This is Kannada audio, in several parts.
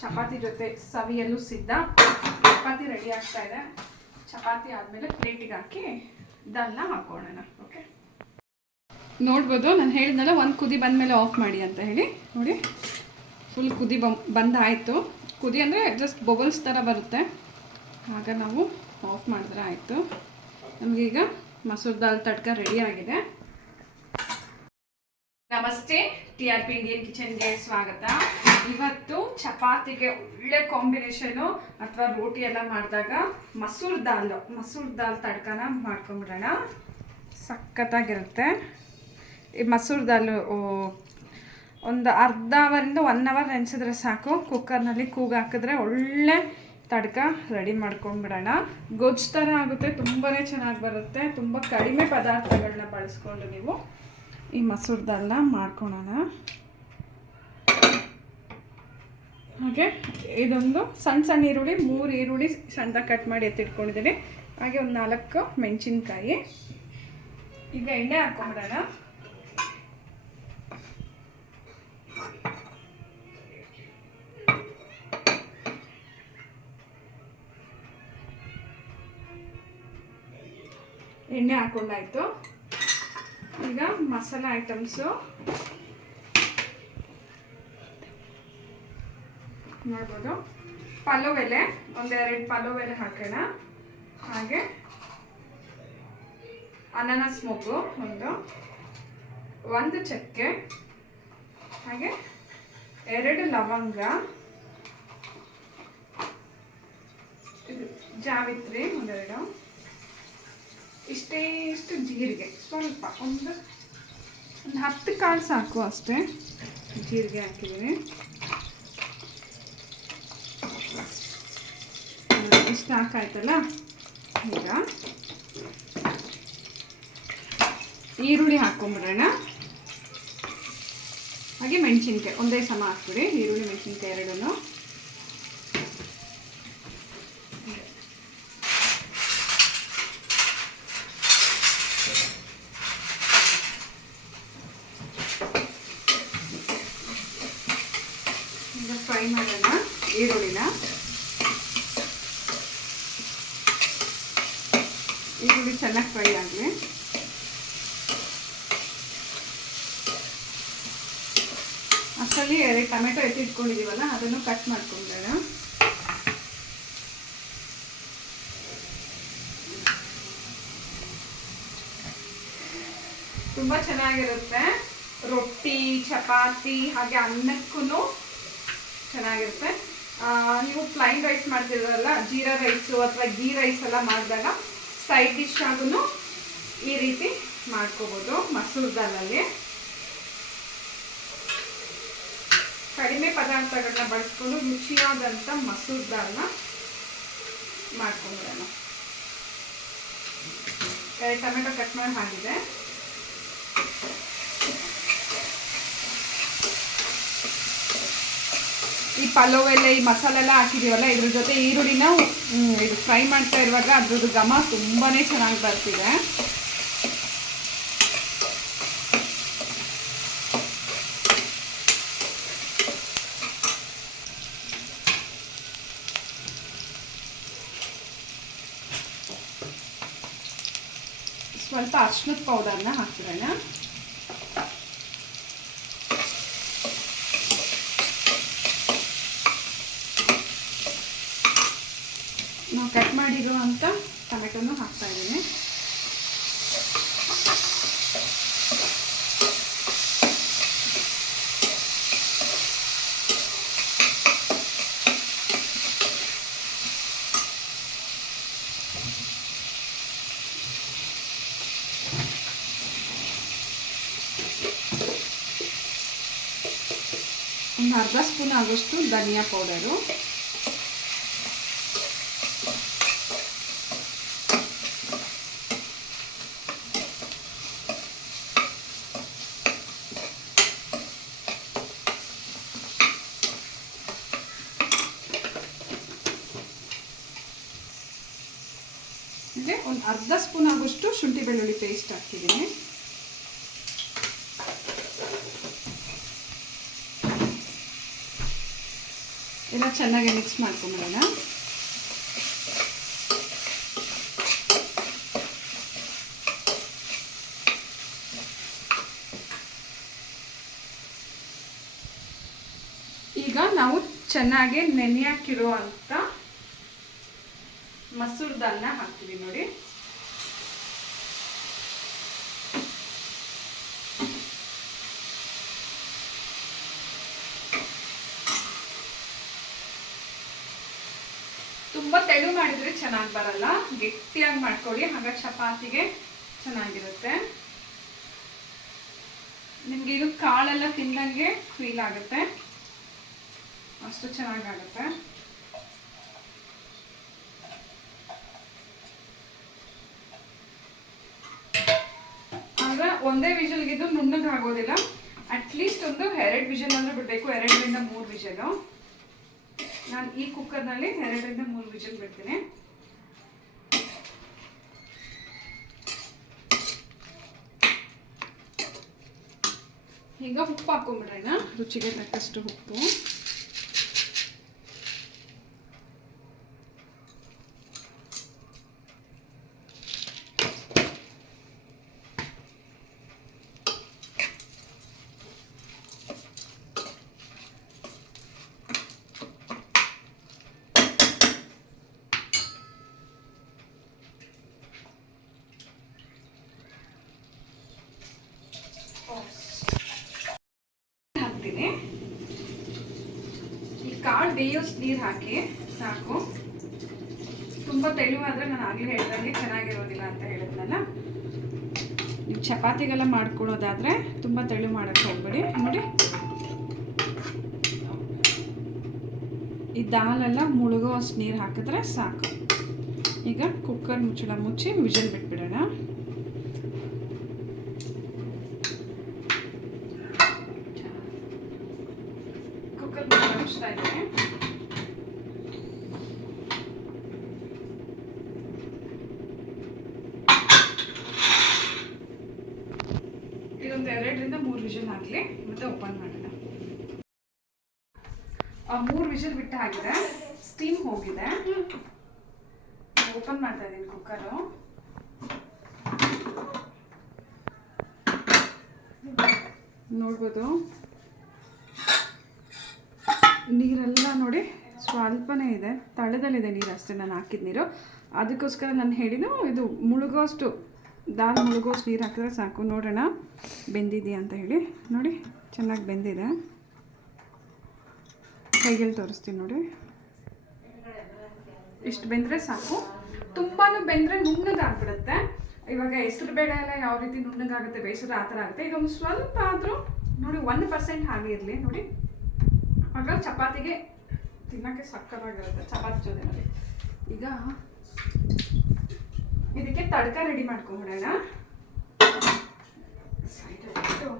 ಚಪಾತಿ ಜೊತೆ ಸವಿಯಲು ಸಿದ್ಧ. ಚಪಾತಿ ರೆಡಿ ಆಗ್ತಾ ಇದೆ. ಚಪಾತಿ ಆದಮೇಲೆ ಪ್ಲೇಟಿಗೆ ಹಾಕಿ ದಾಲ್ನ ಹಾಕೋಣ. ಓಕೆ, ನೋಡ್ಬೋದು ನಾನು ಹೇಳಿದ್ನಲ್ಲ ಒಂದು ಕುದಿ ಬಂದಮೇಲೆ ಆಫ್ ಮಾಡಿ ಅಂತ ಹೇಳಿ. ನೋಡಿ ಫುಲ್ ಕುದಿ ಬಂದಾಯಿತು. ಕುದಿ ಅಂದರೆ ಜಸ್ಟ್ ಬಬಲ್ಸ್ ಥರ ಬರುತ್ತೆ, ಆಗ ನಾವು ಆಫ್ ಮಾಡಿದ್ರೆ ಆಯಿತು. ನಮಗೀಗ ಮಸೂರ್ ದಾಲ್ ತಡ್ಕ ರೆಡಿ ಆಗಿದೆ. ನಮಸ್ತೆ, TRP ಇಂಡಿಯನ್ ಕಿಚನ್ಗೆ ಸ್ವಾಗತ. ಇವತ್ತು ಚಪಾತಿಗೆ ಒಳ್ಳೆ ಕಾಂಬಿನೇಷನು ಅಥವಾ ರೋಟಿ ಎಲ್ಲ ಮಾಡಿದಾಗ ಮಸೂರ್ ದಾಲ್ ತಡ್ಕನ ಮಾಡ್ಕೊಂಬಿಡೋಣ. ಸಖತ್ತಾಗಿರುತ್ತೆ. ಈ ಮಸೂರ್ ದಾಲ್ ಒಂದು ಅರ್ಧ ಅವರಿಂದ 1 ಅವರ್ ನೆನೆಸಿದ್ರೆ ಸಾಕು. ಕುಕ್ಕರ್ನಲ್ಲಿ ಕೂಗು ಹಾಕಿದ್ರೆ ಒಳ್ಳೆ ತಡ್ಕ ರೆಡಿ ಮಾಡ್ಕೊಂಡ್ಬಿಡೋಣ. ಗೊಜ್ಜು ಥರ ಆಗುತ್ತೆ, ತುಂಬಾ ಚೆನ್ನಾಗಿ ಬರುತ್ತೆ. ತುಂಬ ಕಡಿಮೆ ಪದಾರ್ಥಗಳನ್ನ ಬಳಸ್ಕೊಂಡು ನೀವು ಈ ಮಸೂರ್ ದಾಲ್ನ ಮಾಡ್ಕೊಳ್ಳೋಣ. ಹಾಗೆ ಇದೊಂದು ಸಣ್ಣ ಈರುಳ್ಳಿ, 3 ಈರುಳ್ಳಿ ಸಣ್ಣದಾಗಿ ಕಟ್ ಮಾಡಿ ಎತ್ತಿಟ್ಕೊಂಡಿದ್ದೀನಿ. ಹಾಗೆ ಒಂದು 4 ಮೆಣಸಿನ್ಕಾಯಿ. ಈಗ ಎಣ್ಣೆ ಹಾಕೊಂಡ್ಬಿಡೋಣ. ಎಣ್ಣೆ ಹಾಕೊಂಡಾಯ್ತು. ಈಗ ಮಸಾಲೆ ಐಟಮ್ಸು ನೋಡ್ಬೋದು. ಪಲಾವ್ ಎಲೆ, 1-2 ಪಲಾವ್ ಎಲೆ ಹಾಕೋಣ. ಹಾಗೆ ಅನಾನಸ್ ಮೊಗ್ಗು ಒಂದು ಚಕ್ಕೆ, ಹಾಗೆ 2 ಲವಂಗ, ಜಾವಿತ್ರಿ 1-2, ಇಷ್ಟು ಜೀರಿಗೆ, ಸ್ವಲ್ಪ ಒಂದು 10 ಕಾಳು ಸಾಕು ಅಷ್ಟೇ. ಜೀರಿಗೆ ಹಾಕಿದ್ದೀನಿ. ಇಷ್ಟು ಹಾಕಾಯ್ತಲ್ಲ. ಈಗ ಈರುಳ್ಳಿ ಹಾಕ್ಕೊಂಬಿಡೋಣ. ಹಾಗೆ ಮೆಣಸಿನ್ಕಾಯಿ ಒಂದೇ ಸಮ ಹಾಕ್ಬಿಡಿ. ಈರುಳ್ಳಿ ಮೆಣಸಿನ್ಕಾಯಿ 2. ಫ್ರೈ ಮಾಡೋಣ ಈರುಳ್ಳಿನ. ಈರುಳ್ಳಿ ಚೆನ್ನಾಗಿ ಫ್ರೈ ಆಗಲಿ. ಅಷ್ಟರಲ್ಲಿ 2 ಟೊಮೆಟೊ ಎತ್ತಿಟ್ಕೊಂಡಿದ್ದೀವಲ್ಲ, ಅದನ್ನು ಕಟ್ ಮಾಡ್ಕೊಂಡ್ಬೇಡ. ತುಂಬ ಚೆನ್ನಾಗಿರುತ್ತೆ. ರೊಟ್ಟಿ, ಚಪಾತಿ ಹಾಗೆ ಅನ್ನಕ್ಕೂ ಚೆನ್ನಾಗಿರುತ್ತೆ. ನೀವು ಪ್ಲೈನ್ ರೈಸ್ ಮಾಡ್ತಿರಲ್ಲ, ಜೀರಾ ರೈಸು ಅಥವಾ ಗೀ ರೈಸ್ ಎಲ್ಲ ಮಾಡಿದಾಗ ಸೈಡ್ ಡಿಶ್ ಆಗೂ ಈ ರೀತಿ ಮಾಡ್ಕೋಬೋದು. ಮಸೂರ್ ದಾಲಲ್ಲಿ ಕಡಿಮೆ ಪದಾರ್ಥಗಳನ್ನ ಬಳಸ್ಕೊಂಡು ರುಚಿಯಾದಂಥ ಮಸೂರ್ ದಾಲ್ನ ಮಾಡ್ಕೊಂಡ್ಬಿಡೋಣ. 2 ಟೊಮೆಟೊ ಕಟ್ ಮಾಡಿ ಹಾಕಿದೆ. ಈ ಪಲಾವ್ ಎಲ್ಲ ಈ ಮಸಾಲೆ ಎಲ್ಲ ಹಾಕಿದ್ದೀವಲ್ಲ, ಇದ್ರ ಜೊತೆ ಈರುಳ್ಳಿನ ಇದು ಫ್ರೈ ಮಾಡ್ತಾ ಇರುವಾಗ ಅದ್ರದ್ದು ಘಮ ತುಂಬಾ ಚೆನ್ನಾಗಿ ಬರ್ತಿದೆ. ಸ್ವಲ್ಪ ಅರಿಶಿನದ ಪೌಡರ್ನ ಹಾಕ್ಬಿಡೋಣ. ನಾವು ಕಟ್ ಮಾಡಿರುವಂಥ ಟೊಮೆಟೊನು ಹಾಕ್ತಾ ಇದ್ದೀನಿ. ಒಂದು ಅರ್ಧ ಸ್ಪೂನ್ ಆಗೋಷ್ಟು ಧನಿಯಾ ಪೌಡರು, ಒಂದು ಅರ್ಧ ಸ್ಪೂನ್ ಆಗೋಷ್ಟು ಶುಂಠಿ ಬೆಳ್ಳುಳ್ಳಿ ಪೇಸ್ಟ್ ಹಾಕ್ತಿದ್ದೀನಿ. ಎಲ್ಲ ಚೆನ್ನಾಗಿ ಮಿಕ್ಸ್ ಮಾಡ್ಕೊಂಬಿಡೋಣ. ಈಗ ನಾವು ಚೆನ್ನಾಗಿ ನೆನೆಯಾಕಿರುವಂಥ ಮಸೂರ್ ದಾಲ್ನ ಹಾಕ್ತೀವಿ ನೋಡಿ. ತುಂಬ ತೆಳು ಮಾಡಿದರೆ ಚೆನ್ನಾಗಿ ಬರಲ್ಲ, ಗಟ್ಟಿಯಾಗಿ ಮಾಡ್ಕೊಳ್ಳಿ, ಹಾಗೆ ಚಪಾತಿಗೆ ಚೆನ್ನಾಗಿರುತ್ತೆ. ನಿಮಗೆ ಇದು ಕಾಳೆಲ್ಲ ತಿಂದಂಗೆ ಫೀಲ್ ಆಗುತ್ತೆ, ಅಷ್ಟು ಚೆನ್ನಾಗಾಗುತ್ತೆ. ಆಗ ಒಂದೇ ವಿಷಲ್ಗಿದು ನುಣ್ಣಗೆ ಆಗೋದಿಲ್ಲ. ಅಟ್ಲೀಸ್ಟ್ ಒಂದು 2 ವಿಷಲ್ ಅಂದ್ರೆ ಬಿಡಬೇಕು, 2ರಿಂದ 3 ವಿಷಲು. ನಾನು ಈ ಕುಕ್ಕರ್ನಲ್ಲಿ 2ರಿಂದ 3 ವಿಷಲ್ ಬಿಡ್ತೀನಿ. ಈಗ ಉಪ್ಪು ಹಾಕೊಂಡ್ಬಿಡೋಣ, ರುಚಿಗೆ ತಕ್ಕಷ್ಟು ಉಪ್ಪು. ಹಾಕ್ತೀನಿ. ಈ ಕಾಳು ಬೇಯೋಷ್ಟು ನೀರು ಹಾಕಿ ಸಾಕು. ತುಂಬ ತೆಳುವಾದರೆ ನಾನು ಆಗಲೇ ಹೇಳ್ದಂಗೆ ಚೆನ್ನಾಗಿರೋದಿಲ್ಲ ಅಂತ ಹೇಳಿದ್ನಲ್ಲ. ನೀವು ಚಪಾತಿಗೆಲ್ಲ ಮಾಡ್ಕೊಳೋದಾದರೆ ತುಂಬ ತೆಳು ಮಾಡೋಕ್ಕೆ ಹೋಗ್ಬೇಡಿ. ನೋಡಿ, ಈ ದಾಲೆಲ್ಲ ಮುಳುಗೋ ಅಷ್ಟು ನೀರು ಹಾಕಿದ್ರೆ ಸಾಕು. ಈಗ ಕುಕ್ಕರ್ ಮುಚ್ಚಳ ಮುಚ್ಚಿ ವಿಷಲ್ ಬಿಟ್ಬಿಡೋಣ. ಕುಕ್ಕರ್ ಮುಚ್ಚತಾ ಇದ್ದೀನಿ. ಇದೊಂದು 2ರಿಂದ 3 ವಿಷಲ್ ಹಾಕಲಿ, ಮತ್ತೆ ಓಪನ್ ಮಾಡೋಣ. 3 ವಿಷಲ್ ಬಿಟ್ಟು ಆಗಿದೆ, ಸ್ಟೀಮ್ ಹೋಗಿದೆ. ಓಪನ್ ಮಾಡ್ತಾ ಇದ್ದೀನಿ ಕುಕ್ಕರು. ನೋಡ್ಬೋದು ನೀರೆಲ್ಲ ನೋಡಿ ಸ್ವಲ್ಪನೇ ಇದೆ, ತಳದಲ್ಲಿದೆ ನೀರು ಅಷ್ಟೇ ನಾನು ಹಾಕಿದ ನೀರು. ಅದಕ್ಕೋಸ್ಕರ ನಾನು ಹೇಳಿದ್ದು ಇದು ಮುಳುಗೋಷ್ಟು, ದಾಲ್ ಮುಳುಗೋಷ್ಟು ನೀರು ಹಾಕಿದ್ರೆ ಸಾಕು. ನೋಡೋಣ ಬೆಂದಿದೆಯಾ ಅಂತ ಹೇಳಿ. ನೋಡಿ ಚೆನ್ನಾಗಿ ಬೆಂದಿದೆ, ಕೈಯಲ್ಲಿ ತೋರಿಸ್ತೀನಿ ನೋಡಿ. ಇಷ್ಟು ಬೆಂದರೆ ಸಾಕು. ತುಂಬಾ ಬೆಂದರೆ ನುಣ್ಣಗಾಗ್ಬಿಡುತ್ತೆ. ಇವಾಗ ಹೆಸರು ಬೇಳೆ ಎಲ್ಲ ಯಾವ ರೀತಿ ನುಣ್ಣಗಾಗುತ್ತೆ, ಬೇಯಿಸಿದ್ರೆ ಆ ಥರ ಆಗುತ್ತೆ. ಇದೊಂದು ಸ್ವಲ್ಪ ಆದರೂ ನೋಡಿ 1% ಹಾಗೆ ಇರಲಿ ನೋಡಿ, ಆಗ ಚಪಾತಿಗೆ ತಿನ್ನೋಕ್ಕೆ ಸಕ್ಕತ್ತಾಗಿರುತ್ತೆ ಚಪಾತಿ ಜೊತೆನಲ್ಲಿ. ಈಗ ಇದಕ್ಕೆ ತಡ್ಕ ರೆಡಿ ಮಾಡ್ಕೊಂಬಿಡೋಣ. ಸೈಡಲ್ಲಿಟ್ಟು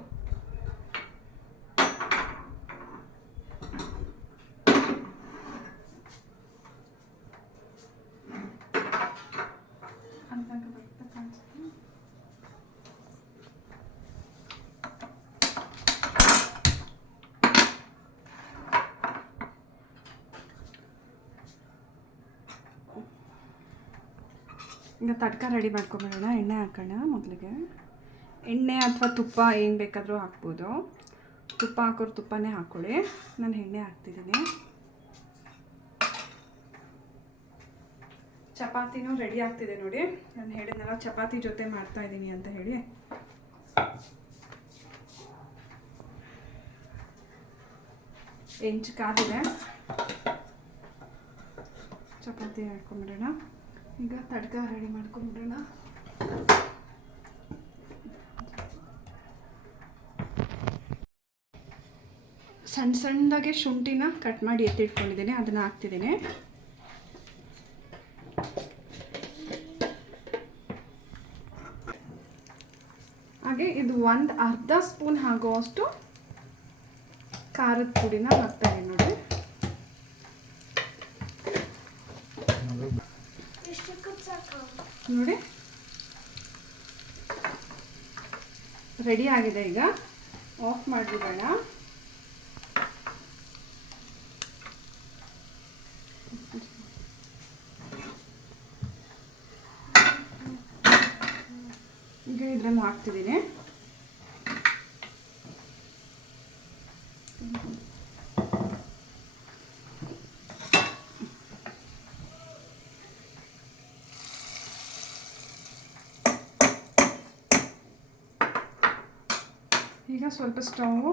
ಈಗ ತಡ್ಕ ರೆಡಿ ಮಾಡ್ಕೊಂಬಿಡೋಣ. ಎಣ್ಣೆ ಹಾಕೋಣ. ಮೊದಲಿಗೆ ಎಣ್ಣೆ ಅಥವಾ ತುಪ್ಪ ಏನು ಬೇಕಾದರೂ ಹಾಕ್ಬೋದು. ತುಪ್ಪ ಹಾಕೋರು ತುಪ್ಪನೇ ಹಾಕ್ಕೊಳ್ಳಿ. ನಾನು ಎಣ್ಣೆ ಹಾಕ್ತಿದ್ದೀನಿ. ಚಪಾತಿನೂ ರೆಡಿ ಆಗ್ತಿದೆ ನೋಡಿ. ನಾನು ಹೇಳಿದ್ನಲ್ಲ ಚಪಾತಿ ಜೊತೆ ಮಾಡ್ತಾಯಿದ್ದೀನಿ ಅಂತ ಹೇಳಿ. ಹೆಂಚು ಕಾದಿದೆ, ಚಪಾತಿ ಹಾಕ್ಕೊಂಬಿಡೋಣ. ಈಗ ತಡ್ಕ ರೆಡಿ ಮಾಡ್ಕೊಂಬಿಡೋಣ. ಸಣ್ಣ ಸಣ್ಣದಾಗೆ ಶುಂಠಿನ ಕಟ್ ಮಾಡಿ ಎತ್ತಿಟ್ಕೊಂಡಿದ್ದೀನಿ, ಅದನ್ನು ಹಾಕ್ತಿದ್ದೀನಿ. ಹಾಗೆ ಇದು ಒಂದು ಅರ್ಧ ಸ್ಪೂನ್ ಆಗುವಷ್ಟು ಖಾರದ ಪುಡಿನ ಹಾಕ್ತಾಯಿದ್ದೀನಿ ನೋಡಿ. ನೋಡಿ ರೆಡಿ ಆಗಿದೆ. ಈಗ ಆಫ್ ಮಾಡಿಬಿಡೋಣ. ಇದ್ರಲ್ಲೂ ಹಾಕ್ತಿದ್ದೀನಿ. ಈಗ ಸ್ವಲ್ಪ ಸ್ಟವ್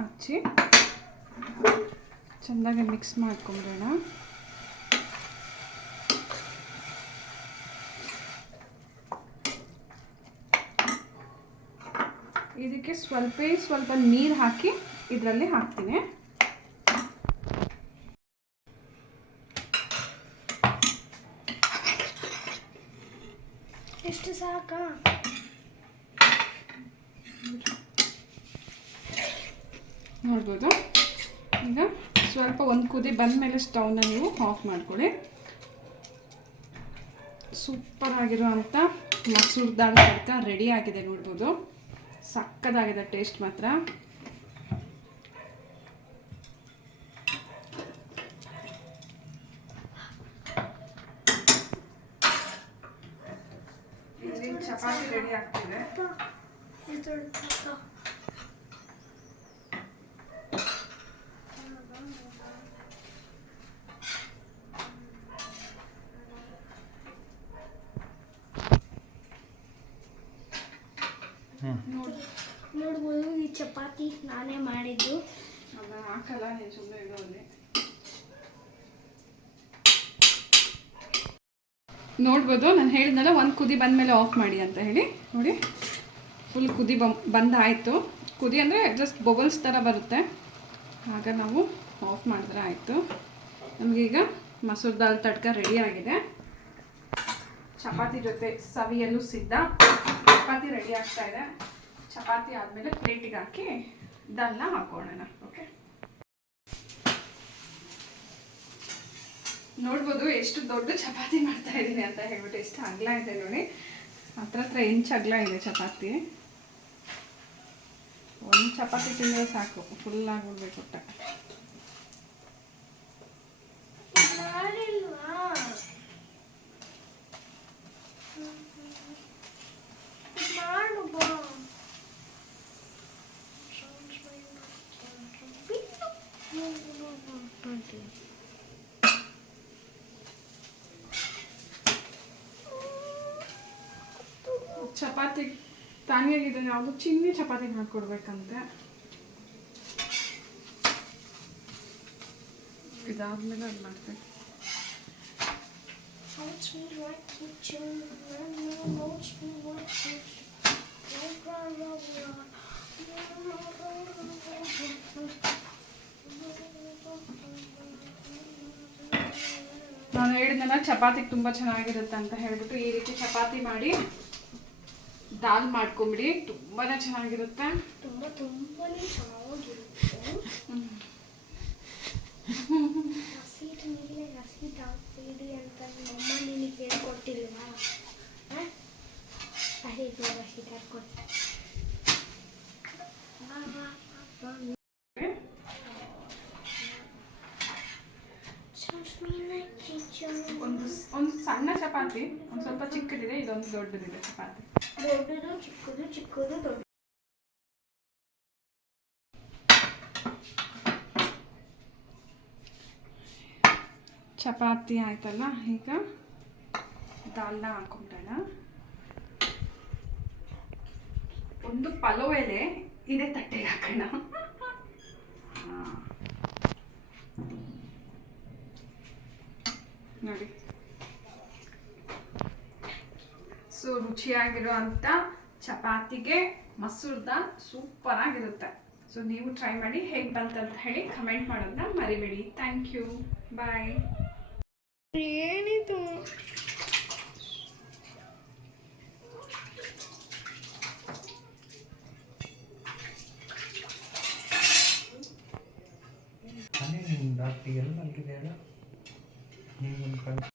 ಹಚ್ಚಿ ಚೆನ್ನಾಗಿ ಮಿಕ್ಸ್ ಮಾಡ್ಕೊಂಬಿಡೋಣ. ಇದಕ್ಕೆ ಸ್ವಲ್ಪ ನೀರು ಹಾಕಿ ಇದರಲ್ಲಿ ಹಾಕ್ತೀನಿ. ಎಷ್ಟು ಸಾಕಾ? ನೋಡ್ಬೋದು. ಈಗ ಸ್ವಲ್ಪ ಒಂದು ಕುದಿ ಬಂದಮೇಲೆ ಸ್ಟವ್ನ ನೀವು ಆಫ್ ಮಾಡ್ಕೊಳ್ಳಿ. ಸೂಪರ್ ಆಗಿರುವಂಥ ಮಸೂರ್ ದಾಲ್ ತಡ್ಕ ರೆಡಿ ಆಗಿದೆ. ನೋಡ್ಬೋದು, ಸಕ್ಕತ್ತಾಗಿದೆ ಟೇಸ್ಟ್ ಮಾತ್ರ. ಚಪಾತಿ ರೆಡಿ ಆಗ್ತಿದೆ. ನೋಡ್ಬೋದು, ಈ ಚಪಾತಿ ನಾನೇ ಮಾಡಿದ್ದು. ಅದನ್ನ ಹಾಕಲ್ಲ, ನೀನು ಸುಮ್ಮನೆ ಇಡೋಲ್ಲಿ. ನೋಡ್ಬೋದು, ನಾನು ಹೇಳಿದ್ನಲ್ಲ ಒಂದು ಕುದಿ ಬಂದಮೇಲೆ ಆಫ್ ಮಾಡಿ ಅಂತ ಹೇಳಿ. ನೋಡಿ, ಫುಲ್ ಕುದಿ ಬಂದಾಯಿತು. ಕುದಿ ಅಂದರೆ ಜಸ್ಟ್ ಬಬಲ್ಸ್ ಥರ ಬರುತ್ತೆ, ಆಗ ನಾವು ಆಫ್ ಮಾಡಿದ್ರೆ ಆಯಿತು. ನಮಗೀಗ ಮಸೂರ್ ದಾಲ್ ತಡ್ಕ ರೆಡಿ ಆಗಿದೆ. ಚಪಾತಿ ಜೊತೆ ಸವಿಯಲು ಸಿದ್ಧ. ಚಪಾತಿ ರೆಡಿ ಆಗ್ತಾ ಇದೆ. ಚಪಾತಿ ಆದಮೇಲೆ ಪ್ಲೇಟಿಗೆ ಹಾಕಿ ದಾಲ್ನ ಹಾಕೋಣ. ಓಕೆ, ನೋಡ್ಬೋದು ಎಷ್ಟು ದೊಡ್ಡ ಚಪಾತಿ ಮಾಡ್ತಾ ಇದ್ದೀನಿ ಅಂತ ಹೇಳ್ಬಿಟ್ಟು. ಎಷ್ಟು ಅಗಲ ಇದೆ ನೋಡಿ, ಹತ್ರ ಇಂಚ್ ಅಗಲ ಇದೆ ಚಪಾತಿ. ಒಂದು ಚಪಾತಿ ತಿಂದರೆ ಸಾಕು, ಫುಲ್ ಆಗಿಬಿಡ್ಬೇಕು ಊಟ. ಚಪಾತಿ ತಾನಿಯಾಗಿದೆ, ಯಾವುದು ಚಿನ್ನಿ ಚಪಾತಿ ಮಾಡಿಕೊಡ್ಬೇಕಂತೆ. ಇದಾದ್ಮೇಲೆ ಅದು ಮಾಡ್ತೇನೆ. ನಾನು ಹೇಳಿದ್ನಲ್ಲ ಚಪಾತಿಗೆ ತುಂಬ ಚೆನ್ನಾಗಿರುತ್ತೆ ಅಂತ ಹೇಳ್ಬಿಟ್ಟು, ಈ ರೀತಿ ಚಪಾತಿ ಮಾಡಿ ದಾಲ್ ಮಾಡ್ಕೊಂಬಿಡಿ, ತುಂಬಾ ಚೆನ್ನಾಗಿರುತ್ತೆ. ತುಂಬಾ ಚೆನ್ನಾಗಿರುತ್ತೆ. ಹಸಿಟ್ಟು ಮೇಲೆ ಹಸಿಟ್ಟು ಹಾಕ್ಬೇಡಿ ಅಂತ ನಮ್ಮಮ್ಮ ನಿನಗೆ ಹೇಳ್ಕೊಟ್ಟಿಲ್ವಾ? ಹಸಿಟ್ಟು ಹಾಕ್ಕೊಟ್ಟು ಒಂದು ಸಣ್ಣ ಚಪಾತಿ, ಒಂದು ಸ್ವಲ್ಪ ಚಿಕ್ಕದಿದೆ, ಇದೊಂದು ದೊಡ್ಡದಿದೆ ಚಪಾತಿ. ದೊಡ್ಡದು ಚಿಕ್ಕದು, ಚಿಕ್ಕದು ದೊಡ್ಡ. ಚಪಾತಿ ಆಯ್ತಲ್ಲ, ಈಗ ದಾಲ್ನ ಹಾಕೊಂಬಿಡೋಣ. ಒಂದು ಪಲಾವ್ ಎಲೆ ಇದೇ ತಟ್ಟೆಗೆ ಹಾಕೋಣ. ನೋಡಿ, ಸೊ ರುಚಿಯಾಗಿರುವಂಥ ಚಪಾತಿಗೆ ಮಸೂರ್ ದಾಲ್ ಸೂಪರ್ ಆಗಿರುತ್ತೆ. ಸೊ ನೀವು ಟ್ರೈ ಮಾಡಿ, ಹೇಗೆ ಬಂತಂತ ಹೇಳಿ ಕಮೆಂಟ್ ಮಾಡೋದನ್ನ ಮರಿಬೇಡಿ. ಥ್ಯಾಂಕ್ ಯು, ಬಾಯ್. ಏನಿದು? ಎಲ್ಲ